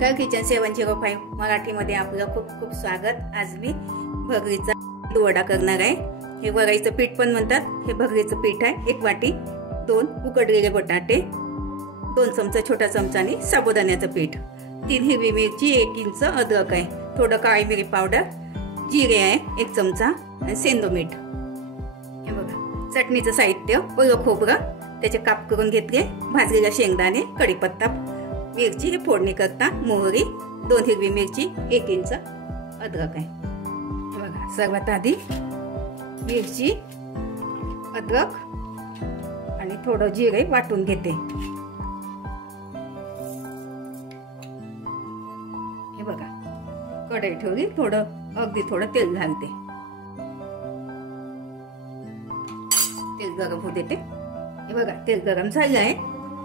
नमस्कार, किचन 705 मराठीमध्ये आपलं खूप खूप स्वागत। आज मी भगरीचा वडा करणार आहे। हे वराईचं पीठ पण म्हणतात। हे भगरीचं पीठ आहे। 1 वाटी 2 उकडलेले बटाटे, 2 चमचा छोटा चमचानी साबुदाण्याचं पीठ, 3 हिरवी मिरची, 1 इंच अद्रक आहे, थोडं काळी मिरी पावडर, जिरे आहे 1 चमचा आणि सेंदो मीठ। हे बघा चटणीचं साहित्य: ओलं खोबरं त्याचे काप करून घेतले, भाजलेले शेंगदाणे, कढीपत्ता, मिरची हे फोडणी करता, मोहरी, 2 हिरवी मिरची, 1 इंच अद्रक आहे। हे बघा सर्वात आधी मिरची, अद्रक आणि थोडं जिरे वाटून घेते। हे बघा कढई ठेवली, अगदी थोडं तेल घालते, तेल गरम होऊ देते। हे बघा तेल गरम झालं आहे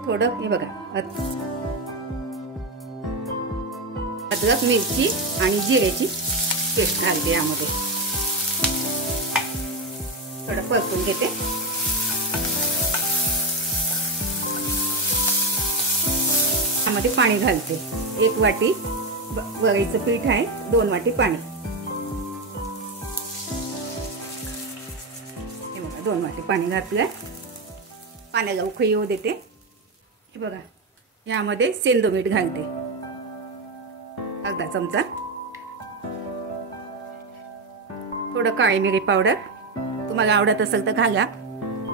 थोडं। हे बघा अद्रक, मिरची आणि जिरेची पेस्ट घालते, यामध्ये थोडं परतून घेते। यामध्ये पाणी घालते, 1 वाटी वराईचं पीठ आहे, 2 वाटी पाणी। हे बघा 2 वाटी पाणी घातलंय, पाण्याला उकळी येऊ देते। हे बघा यामध्ये सेंदो मीठ घालते, अर्धा चमचा, थोडं काळी मिरी पावडर, तुम्हाला आवडत असेल तर घाला,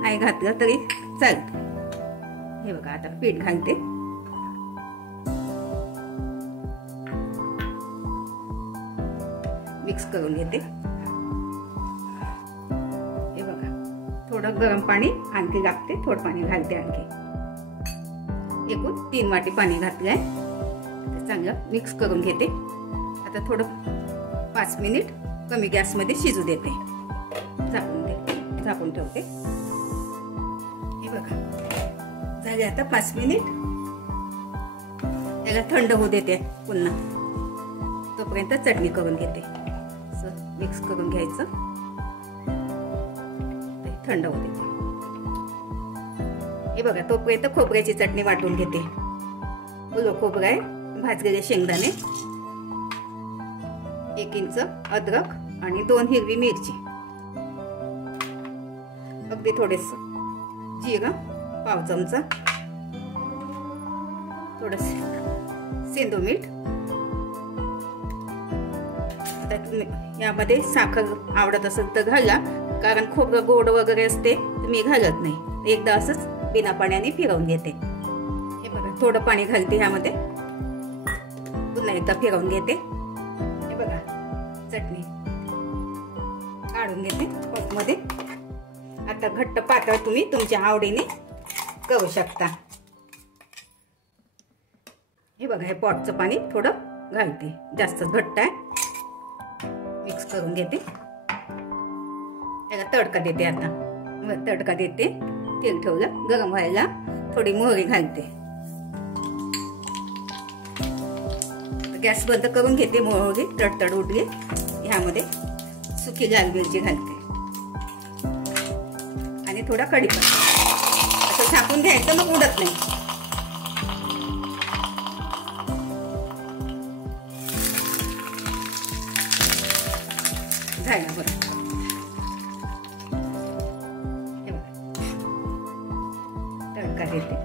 नाही घातलं तरी चालतं। हे बघा आता पीठ घालते, मिक्स करून घेते। हे बघा थोडं गरम पाणी आणखी लागते, थोडं पाणी घालते आणखी, एकूण 3 वाटी पाणी घातलंय। चांगलं मिक्स करून घेते। आता थोडं 5 मिनिट कमी गॅसमध्ये शिजू देते, झाकून ठेवते। हे बघा झाले आता 5 मिनिट, त्याला थंड होऊ देते पुन्हा, तोपर्यंत चटणी करून घेते। असं मिक्स करून घ्यायचं, थंड होऊ देते। हे बघा तोपर्यंत खोबऱ्याची चटणी वाटून घेते। ओलं खोबरं आहे, भाजलेले शेंगदाणे, 1 इंच अद्रक आणि 2 हिरवी मिरची, अगदी थोडेस जिरं, पाव चमचा, थोडस सेंदो मीठ। यामध्ये साखर आवडत असेल तर घाला, कारण खोबरं गोड वगैरे असते तर मी घालत नाही। एकदा असंच बिना पाण्याने फिरवून घेते। हे बघा थोडं पाणी घालते, ह्यामध्ये पुन्हा एकदा फिरवून घेते। हे बघा चटणी काढून घेते पॉटमध्ये। आता घट्ट पातळ तुम्ही तुमच्या आवडीने करू शकता। हे बघा हे पॉटचं पाणी थोडं घालते, जास्त घट्ट आहे, मिक्स करून घेते। त्याला तडका देते। आता तडका देते, तेल ठेवलं गरम व्हायला, थोडी मोहरी घालते, गॅस बंद करून घेते। मोहरी तडतड उडली, ह्यामध्ये सुकी लाल मिरची घालते आणि थोडा कढीपत्ता, असं झाकून घ्यायचं, मग उडत नाही। झालं बरं। हे बघा तडका देते,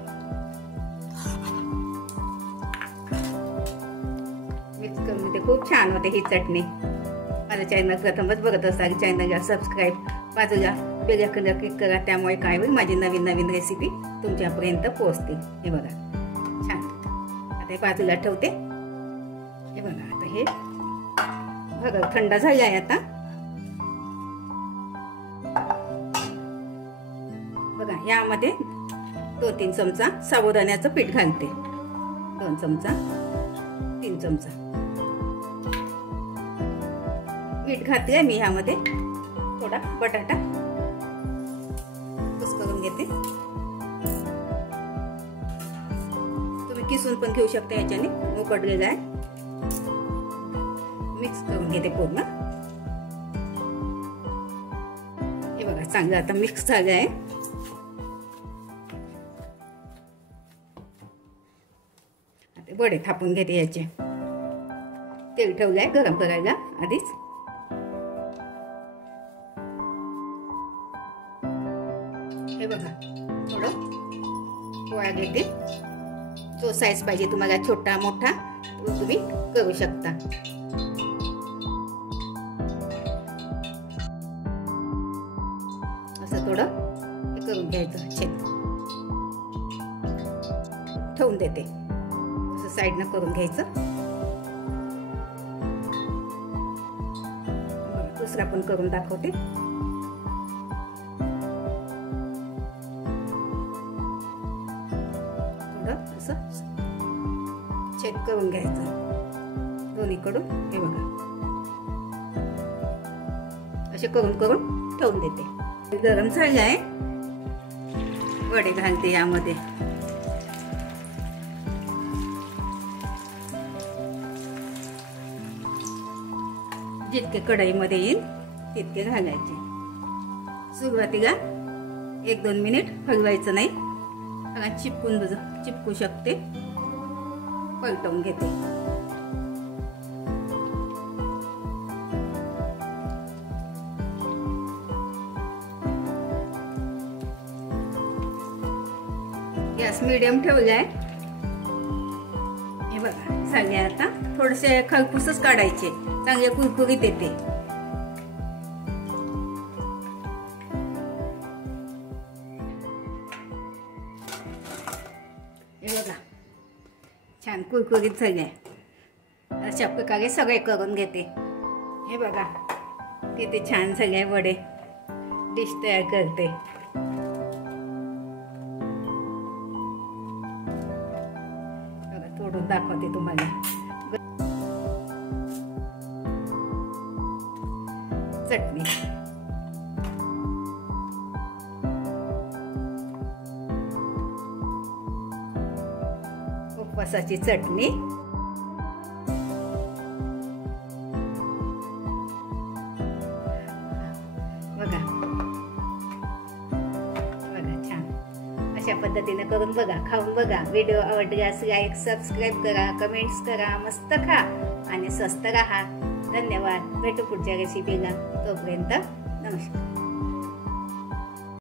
मिक्स करून देते। खूप छान होते ही चटणी। माझं चॅनल प्रथमच बघत असाल, चॅनलला सबस्क्राईब, बाजूला बेल आयकॉनला क्लिक करा, त्यामुळे काय होईल माझी नवीन नवीन रेसिपी तुमच्यापर्यंत पोहोचतील। हे बघा छान। आता हे बाजूला ठेवते। हे बघा आता हे भगर थंड झाले आहे। आता बघा यामध्ये 2-3 चमचा साबुदाण्याचं पीठ घालते, 2 चमचा, 3 चमचा मीठ घातले मी। ह्यामध्ये थोडा बटाटा कुस करून घेते, तुम्ही किसून पण घेऊ शकता, याच्याने उकडलेला आहे। मिक्स करून घेते पूर्ण। हे बघा चांगलं आता मिक्स झालं आहे। वडे थापून घेते याचे। तेल ठेवलंय गरम करायला आधीच. हे बघा थोडं पोळा घेते. जो साईज पाहिजे तुम्हाला, छोटा मोठा तो तुम्ही करू शकता. असं थोडं हे करून घ्यायचं. छेद ठेवून देते. असं साईडनं करून घ्यायचं. दुसरा पण करून दाखवते. थोडं असं छेद करून घ्यायचं दोन्हीकडून. हे बघा असे करून करून ठेवून देते. गरम झाले आहे. वडे घालते यामध्ये. जितके कढईमध्ये येईल तितके घालायचे. सुरुवातीला 1-2 मिनिट हलवायचं नाही, कारण चिपकू शकते. पलटवून घेते. गॅस मीडियम ठेवलाय. हे बघा झाले. आता थोडेसे खरपूसच काढायचे, चांगले कुरकुरीत येते. हे बघा छान कुरकुरीत झाले. अशा प्रकारे सगळे करून घेते. हे बघा किती छान झाले वडे. डिश तयार करते. तोडून दाखवते तुम्हाला. चटणी, उपवासाची चटणी. बघा बघा छान. अशा पद्धतीने करून बघा, खाऊन बघा. व्हिडिओ आवडल्यास लाईक सबस्क्राईब करा, कमेंट्स करा. मस्त खा आणि स्वस्त राहा. धन्यवाद. भेटू पुढच्या रेसिपीला. तोपर्यंत नमस्कार.